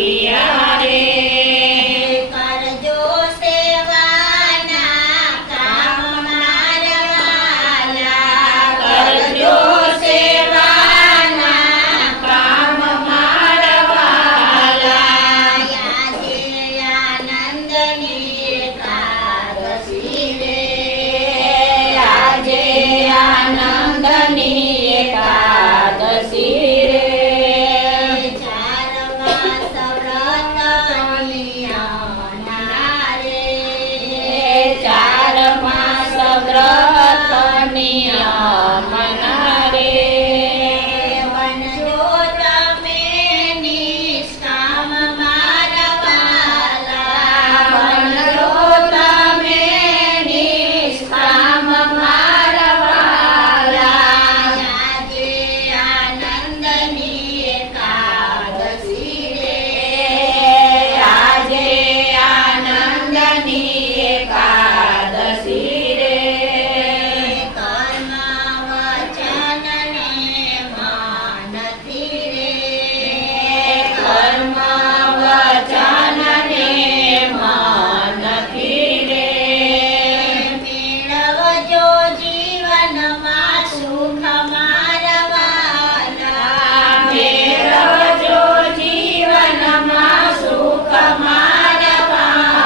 पिया रे करजो सेवाना काम मारवाला करजो सेवाना काम मारवाला આજે આનંદની એકાદશી રે આજે આનંદની એકાદશી રે ચાર માસ વ્રત નિયમના રે ચાર માસ વ્રત નિયમના રે બનજો તમે નિષ્કામ મારવાલા બનજો તમે નિષ્કામ મારવાલા આજે આનંદની એકાદશી રે આજે આનંદની એકાદશી રે કર્મ વચન ને માનથી રે કર્મ વચન ને મનથી રે મેળવજો જીવનમાં સુખ મારવાલા મેળવજો જીવનમાં સુખ મારવાલા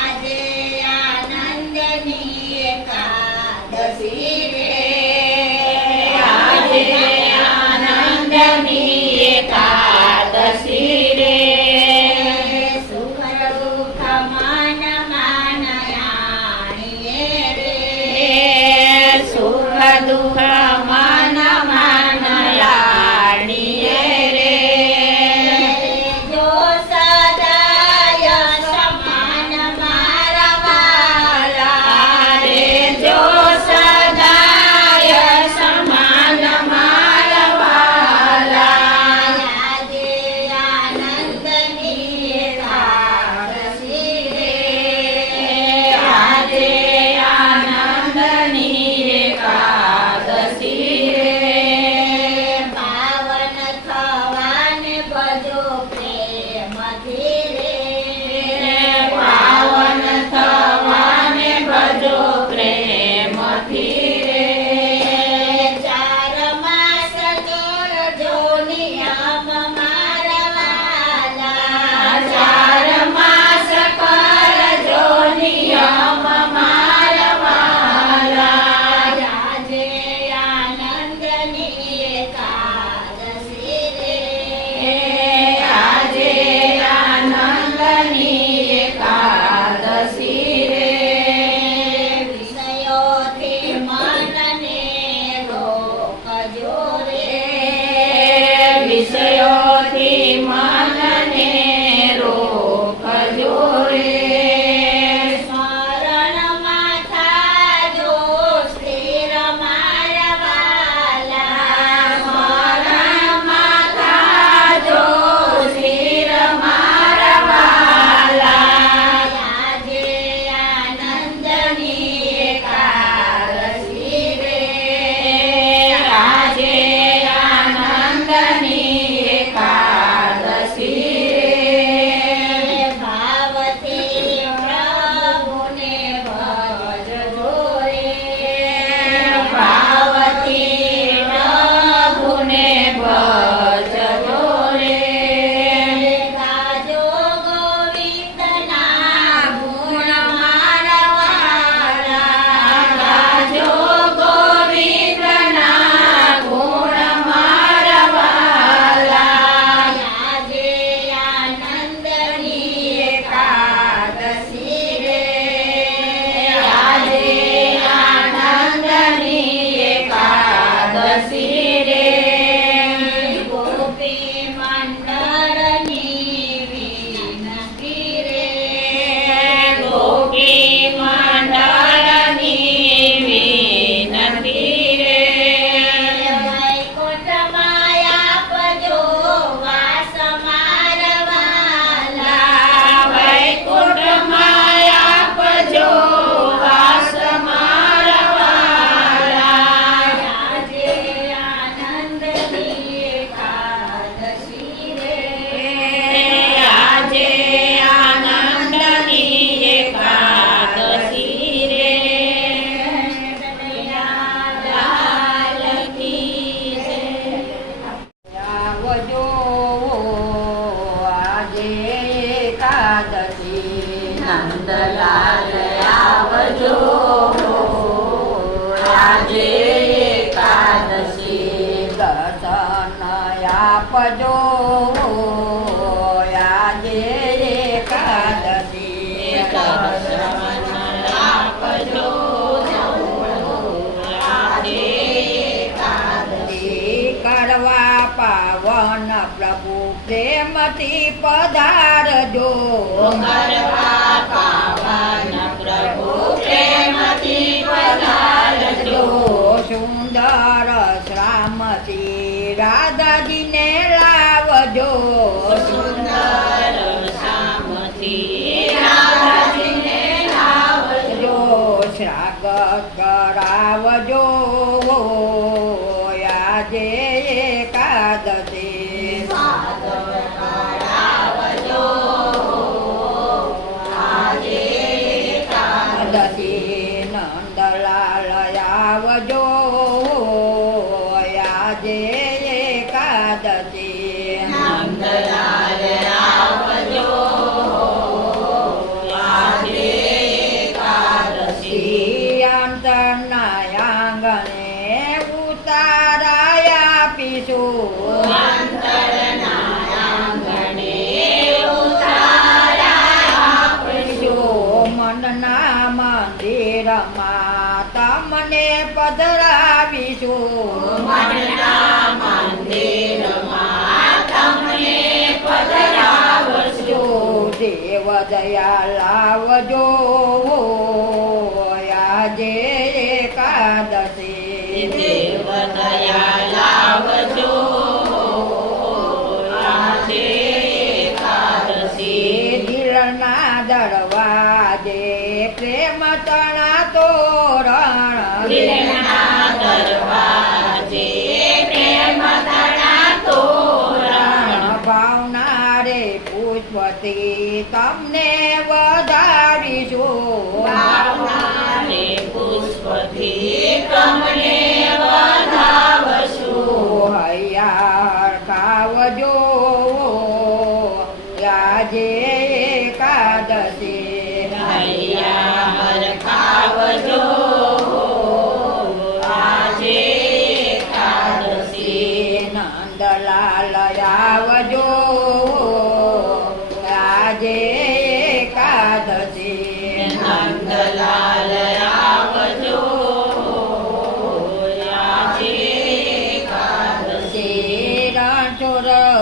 આજે આનંદની એકાદશી રે આજે આનંદની એકાદશી રે સુખ દુઃખ મન માનયાણીએ રે સુખ દુઃખ મન માનયાણીએ રે જો સદાય સમાન મારવાલા રે જો સદાય સમાન મારવાલા આજે આનંદની એકાદશી રે આજે આનંદની એકાદશી રે પાવન થવાને ભજો પ્રેમથી રે પાવન થવાને ભજો પ્રેમથી રે ચાર માસ જોડજો નિયમ મારવાલા ચાર માસ કરજો નિયમ મારવાલા આજે આનંદની એકાદશી રે આજે આનંદ નંદલાલ આવજો આજે એકાદશી દર્શન આપજો આજે એકાદશી દર્શન આપજો આજે એકાદશી કરવા પાવન પ્રભુ પ્રેમથી પધારજો કરવા પાવન પ્રભુ પ્રેમથી પધારજો સુંદર શ્રામથી રાધાજીને લાવજો સુંદર શામથી રાધાજીને લાવજો સ્વાગત કરાવજો આજે એકાદશી કરાવજો આજે એકાદશી નંદલાલ આવજો આજે એકાદશી નંદલાલ આવજો આજે એકાદશી અંતરના આંગણે ઉતારાયા આપીશું અંતરના આંગણે ઉતારા આપીશું મનના મંદિરમાં તમને પધરાવીશું મનના મંદિરમાં તમને પધરાવશું દેવ દયા લાવજો આજે એકાદશી દેવ દયા લાવજો આજે એકાદશી દિલના દરવાજે પ્રેમ તણા તોરણ દિલના દરવાજે પ્રેમ તણા તોરણ ભાવના રે પુષ્પથી તમને વધારીશું ભાવનારે પુષ્પથી તમને વધાવશું હૈયા ખાવજો આજે એકાદશી હૈયા હરખાવજો આજે એકાદશી નંદલાલ આવજો આજે એકાદશી નંદલાલ આવજો આજે એકાદશી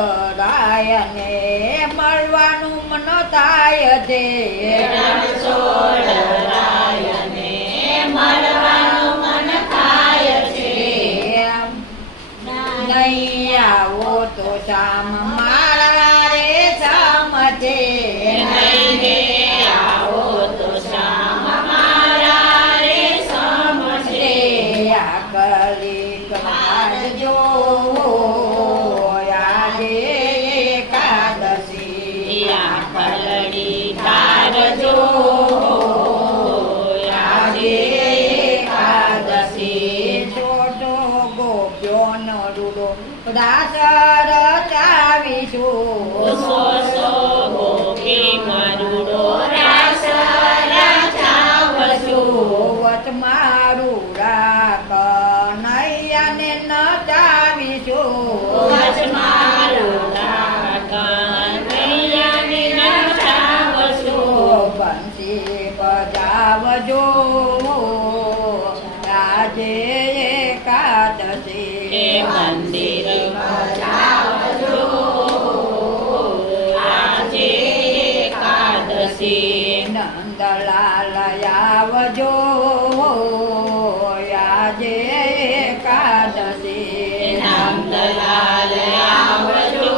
રણછોડરાયને મળવાનું મન થાય છે રણછોડરાયને મળવાનું મન થાય છે નહીં આવો તો શામ મારા રે શામ છે નઈને આવો તો શ્યામ મારા રે સમજે આકલી કાઢજો આજે એકાદશી આખલડી ધારજો આજે એકાદશી છોટો ગોપ્યોનો રૂડો દાસ રચાવીશું સો ગોપી મરુડો રાસ રચાવશું વચ મારું રાખ નૈયાને નચાવીશું વચ મારું રાખનૈયાને નચાવશું બંસી બજાવજો આજે એકાદશી એ મંદિર બજાવજો આજે એકાદશી નંદલાલ આવજો આજે એકાદશી નંદલાલ આવજો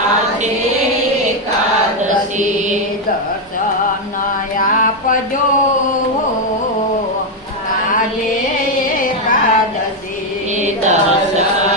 આજે એકાદશી દર્શન આપજો આજે એકાદશી દર્શન